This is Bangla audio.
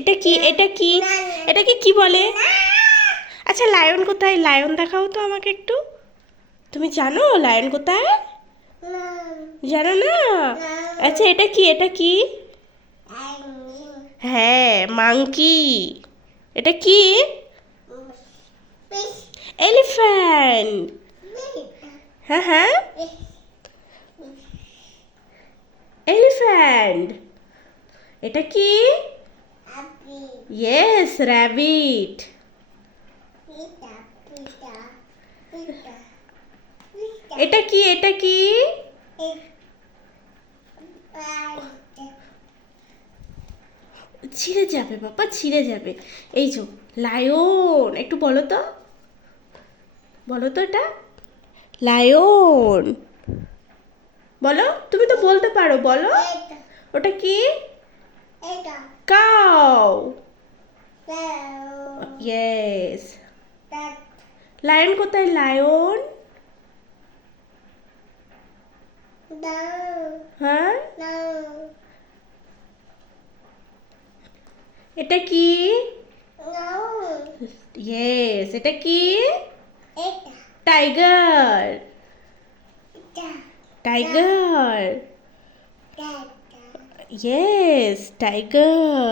এটা কি এটা কি এটাকে কি বলে? আচ্ছা লায়ন কোথায়? লায়ন দেখাও তো আমাকে একটু। তুমি জানো লায়ন কোথায়? জানো না? আচ্ছা এটা কি এটা কি? হ্যাঁ মাংকি। এটা কি? এলিফ্যান্ট। হ্যাঁ হ্যাঁ, এলিফ্যান্ট। এটা কি? Yes rabbit. এটা কি এটা কি? ছিঁড়ে যাবে বাবা, ছিঁড়ে যাবে। এই যে লায়ন, একটু বলো তো, বলো তো এটা লায়ন। বলো, তুমি তো বলতে পারো, বলো। ওটা কি? কাউ। ইয়েস। লায়ন কোথায়? লায়ন। হ্যাঁ, এটা কি? ইয়েস, এটা কি? টাইগার। টাইগার। Yes tiger.